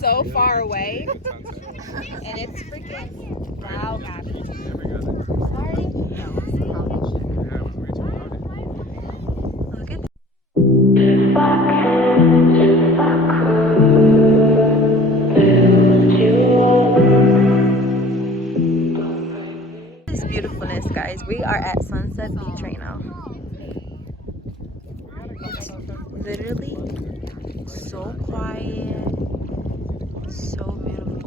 so far away. And it's freaking wow, Gabs. Sorry. Look at this beautifulness, guys. We are at Sunset Beach right now. It's literally so quiet, so beautiful.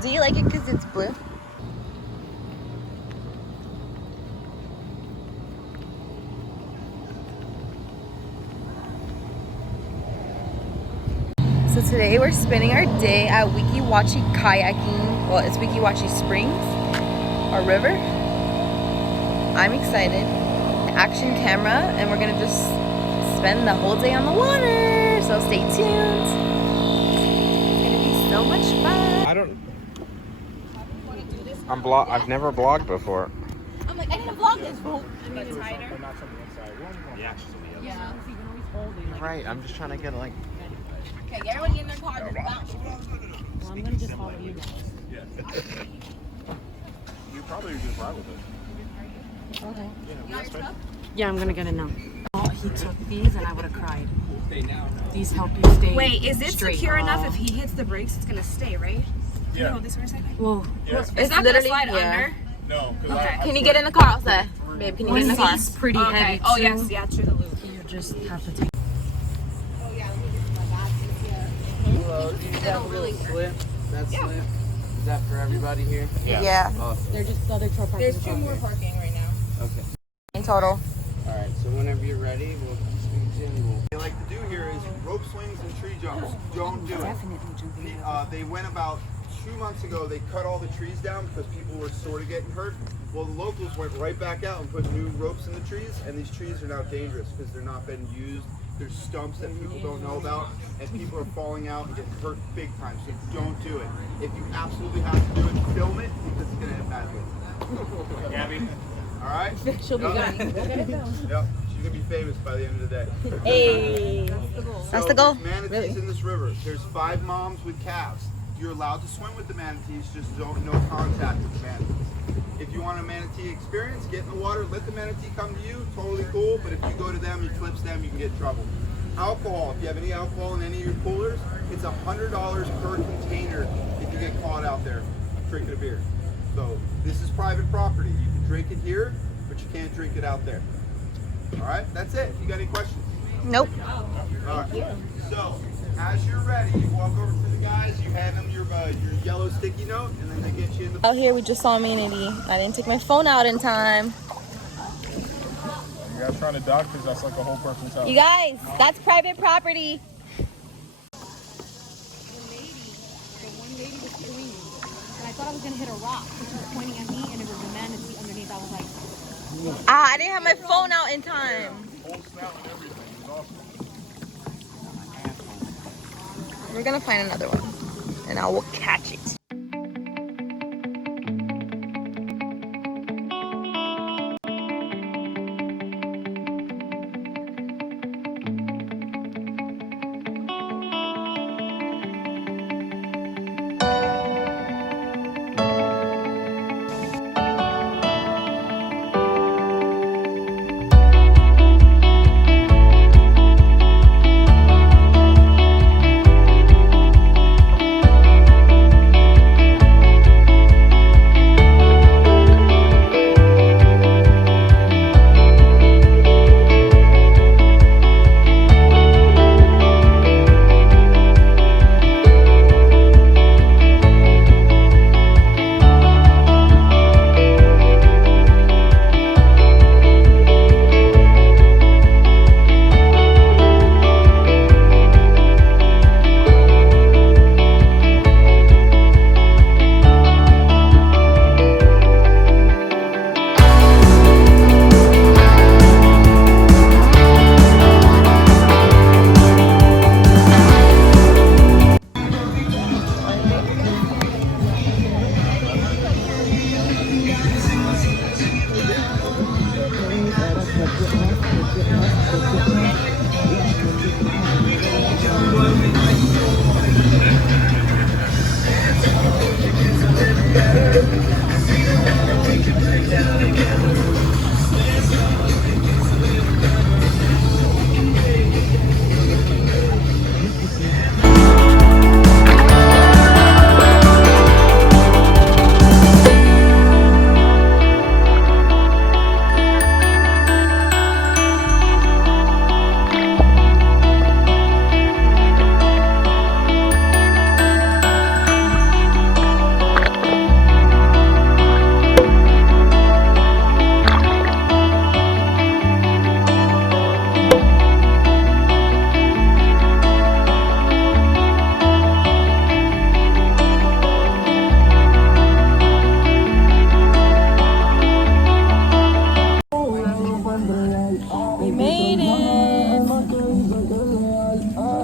Do you like it because it's blue? So today we're spending our day at Weeki Wachee kayaking. Well, it's Weeki Wachee Springs, or river. I'm excited. Action camera, and we're gonna just spend the whole day on the water. So stay tuned. It's gonna be so much fun. I've never vlogged before. I'm like, I need to vlog this. Yeah. Right, I'm just trying to get like. Okay, get everyone in their car. Just bounce. Well, I'm gonna just follow you guys. Yeah. You probably just ride with it. Okay. You got your stuff? Yeah, I'm gonna get it now. Oh, he took these and I would have cried. These help you stay. Wait, is it straight. secure enough if he hits the brakes, it's gonna stay, right? Can you hold this for a second? Whoa. Yeah. It's not gonna slide under? No. Okay. Can you get in the car, I'll say? Babe, can you get in the car? It's pretty Okay. heavy Oh, too. yes, yeah, true the loop. You just have to take. Oh, yeah, let me get my bags. Hello, do you have a really little slip? That's Yeah. slip. Is that for everybody here? Yeah. Awesome. They're just other truck parking. There's 2 more parking right now. Okay. In total. All right. So whenever you're ready, we'll speak in. We'll. They like to do here is rope swings and tree jumps. Don't do it. Definitely jumping. They went about 2 months ago. They cut all the trees down because people were sort of getting hurt. Well, the locals went right back out and put new ropes in the trees, and these trees are now dangerous because they're not being used. There's stumps that people don't know about, and people are falling out and getting hurt big time. So don't do it. If you absolutely have to do it, film it because it's gonna end badly. Gabby. All right. She'll be good. Yep. She's gonna be famous by the end of the day. Hey. That's the goal. There's manatees in this river. There's 5 moms with calves. You're allowed to swim with the manatees, just no contact with the manatees. If you want a manatee experience, get in the water, let the manatee come to you, totally cool, but if you go to them, you clips them, you can get in trouble. Alcohol, if you have any alcohol in any of your coolers, it's $100 per container if you get caught out there drinking a beer. So this is private property. You can drink it here, but you can't drink it out there. All right, that's it. You got any questions? Nope. All right. So, as you're ready, you walk over to the guys, you hand them your yellow sticky note, and then they get you in the... Out here, we just saw a manatee. I didn't take my phone out in time. You guys trying to dock because that's like a whole person's house. You guys, that's private property. The one lady was screaming, and I thought I was gonna hit a rock, and she was pointing at me, and it was a manatee underneath. I was like, Ah, I didn't have my phone out in time. Whole snout and everything. It was awesome. We're gonna find another one, and I will catch it.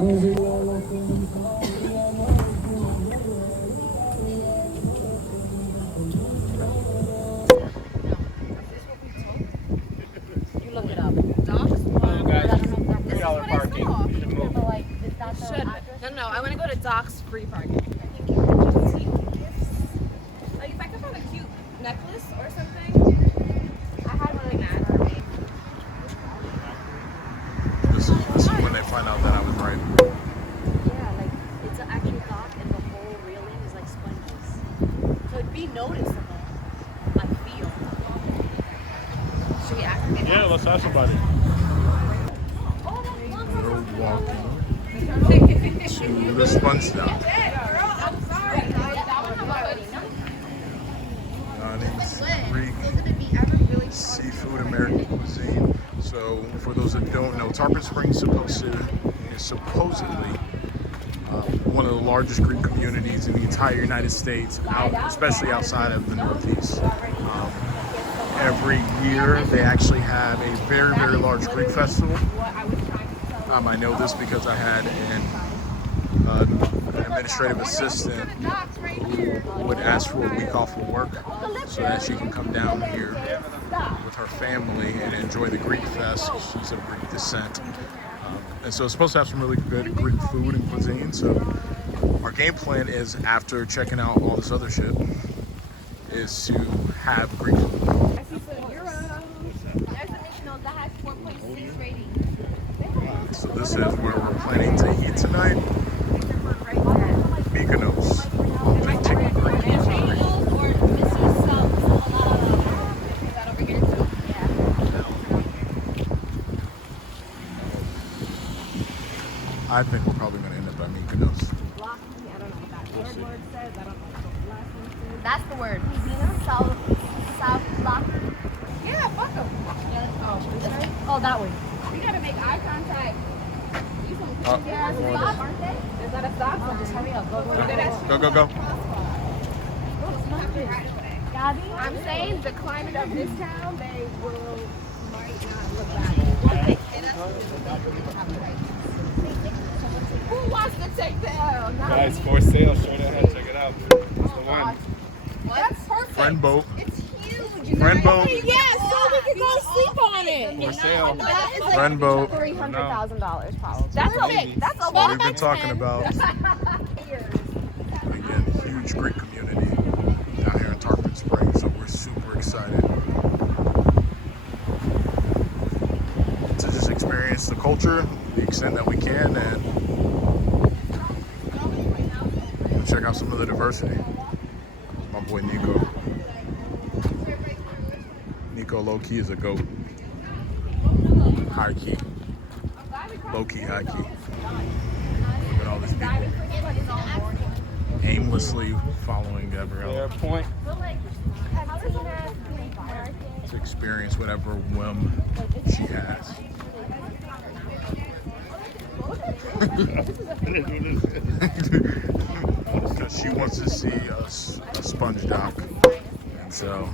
You look it up. Docks? $3 parking. You should move. Like, is that the address? No, I want to go to Doc's free parking. Like if I could find a cute necklace or something. I had one like that. This is when they find out that I was right. Yeah, like, it's an actual dock and the whole railing is like sponges. So it'd be noticeable. I feel. Should we ask? Yeah, let's ask somebody. We're walking to the sponge dock. Greek seafood American cuisine. So, for those that don't know, Tarpon Springs is supposedly one of the largest Greek communities in the entire United States, especially outside of the Northeast. Every year, they actually have a very, very large Greek festival. I know this because I had an administrative assistant who would ask for a week off of work so that she can come down here with her family and enjoy the Greek fest. She's of Greek descent. And so it's supposed to have some really good Greek food and cuisine. So our game plan is, after checking out all this other shit, is to have Greek food. I see some euros. There's a Mykonos that has 4.6 rating. So this is where we're planning to eat tonight. Mykonos. Authentic Greek cuisine. I think we're probably going to end up at Mykonos. That's the word. Yeah, fuck them. Oh, that way. We gotta make eye contact. Yeah, Is that a stop? Oh, just hurry up. Go. Go. Gabby? I'm saying the climate of this town, they might not look bad. Who wants to take the L? Not Guys, me. for sale, straight ahead, check it out. It's the one. That's perfect. Friend boat. It's huge. Friend boat. Yes, so we can go sleep on it. For sale. That is like Friend boat. $300,000 probably. That's okay. That's That's a what lot. we've been talking about. Again, huge Greek community down here in Tarpon Springs, so we're super excited to just experience the culture, the extent that we can, and check out some of the diversity. My boy Nico. Nico low-key is a goat. High-key. Low-key, high-key. Look at all these people aimlessly following Gabriella Point. to experience whatever whim she has. Because she wants to see a sponge dock. And so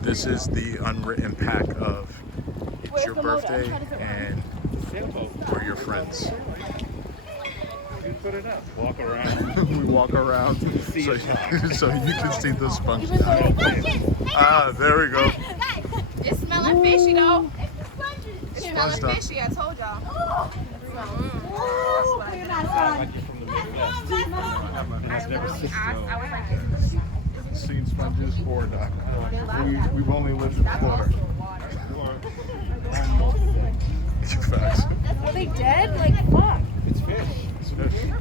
this is the unwritten pack of it's your birthday and we're your friends. Put it up. Walk around. We walk around so, so you can see the sponge dock. Ah, there we go. It's smelling fishy though. It's Sponge smelling dock. fishy, I told y'all. Seen sponges for dock. We've only lived in Florida. Facts. Are they dead? Like, fuck. It's fish. It's fish.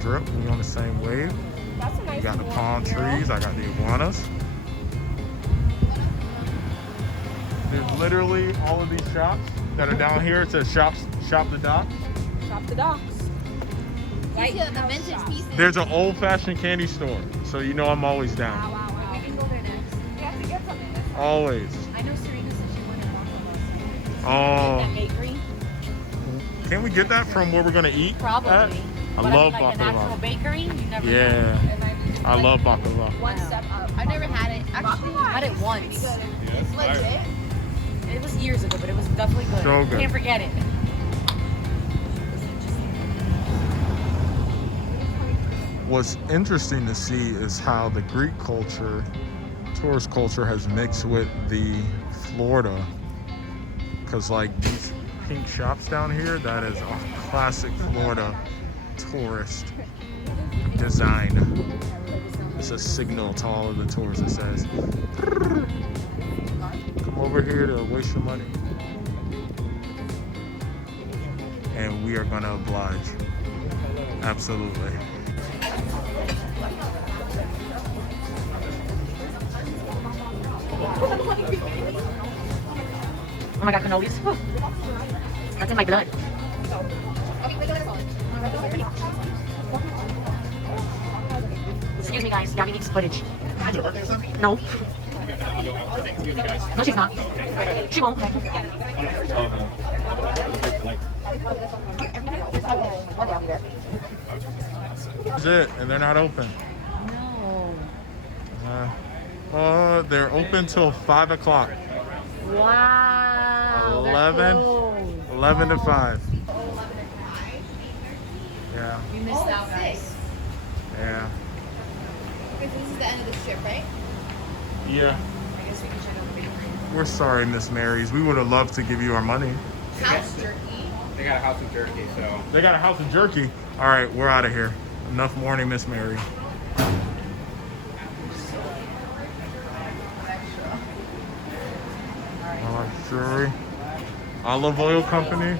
drip. We on the same wave. That's a nice We got the one, palm girl. trees. I got the iguanas. There's literally all of these shops that are down here. It says shop the docks. Shop the docks. Right. The vintage pieces. There's an old-fashioned candy store, so you know I'm always down. Wow. We can go there next. We have to get something this time. Always. I know Serena said she wanted waffles. Oh, That bakery? can we get that from where we're gonna eat? Probably. at? I But love I mean, like an actual baklava. bakery? You never know. Yeah, I love baklava. One step up. I've never had it. Actually, I had it once. It's legit. It was years ago, but it was definitely good. So good. Can't forget it. What's interesting to see is how the Greek culture, tourist culture, has mixed with the Florida. Cause like these pink shops down here, that is a classic Florida tourist design. It's a signal to all of the tourists that says, come over here to waste your money. And we are gonna oblige. Absolutely. Oh my god, cannolis. That's in my blood. Excuse me, guys. Gabby needs footage. No. No, she's not. She won't. That's it, and they're not open. No. They're open till 5 o'clock. Wow. 11 to 5. Yeah, We missed out, guys. yeah. Because this is the end of the strip, right? Yeah. I guess we can check out the bakery. We're sorry, Miss Marys. We would have loved to give you our money. House jerky. They got a house of jerky, so. They got a house of jerky. All right, we're out of here. Enough mourning, Miss Mary. Sure. Olive oil company.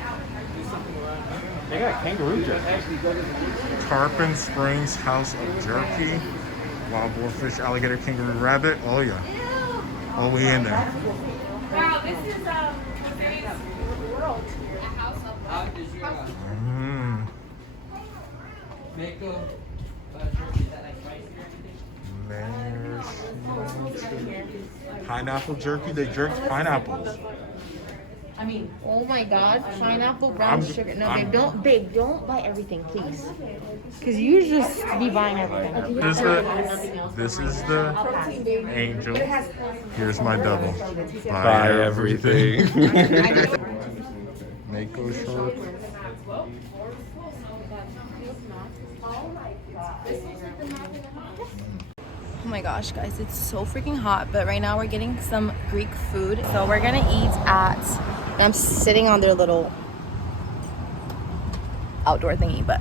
They got kangaroo jerky. Tarpon Springs House of Jerky. Wild boar, fish, alligator, kangaroo, rabbit. Oh yeah. Oh, we in there. Wow, this is world. Make a Pineapple jerky. They jerked pineapples. I mean, Oh my god, pineapple brown I'm- sugar. No, I'm- babe, don't buy everything, please. Cause you just be buying everything. This is the angel. Here's my double. Buy everything. Mako short. Oh my gosh, guys, it's so freaking hot. But right now we're getting some Greek food. So we're gonna eat at, and I'm sitting on their little outdoor thingy, but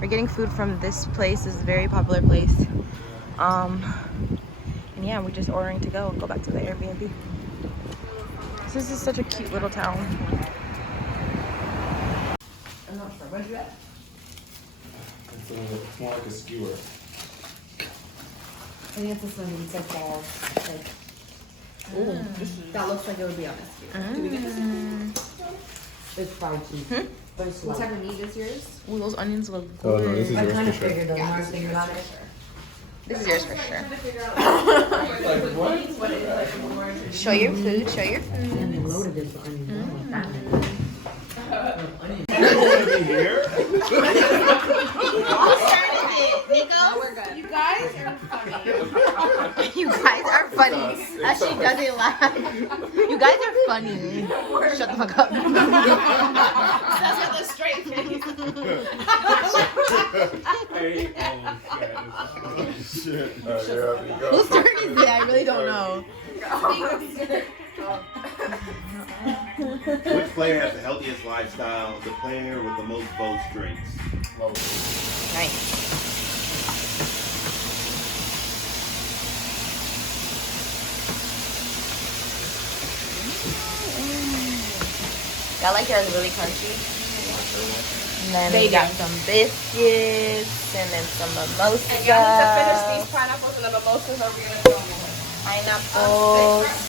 we're getting food from this place. This is a very popular place. And yeah, we're just ordering to go back to the Airbnb. This is such a cute little town. I'm not sure. Where'd you at? It's more like a skewer. I think it's this one. It's like balls. Like, ooh, that looks like it would be on this. Do we get this? It's fried cheese. Very slow. What type of meat is yours? Ooh, those onions look Oh, no, good. this is I yours kind for of sure. figured that. The more I think about it. This is yours for sure. Show your food. Show your food. And they loaded it with onions. You guys are funny. Actually, doesn't laugh. You guys are funny. Shut the fuck up. Says with a straight face. Whose turn is it? I really don't know. Which player has the healthiest lifestyle? The player with the most votes drinks. Nice. I like it as really crunchy. And then we got some biscuits and then some mimosas. And y'all need to finish these pineapples and the mimosas are we gonna throw them away. Pineapples.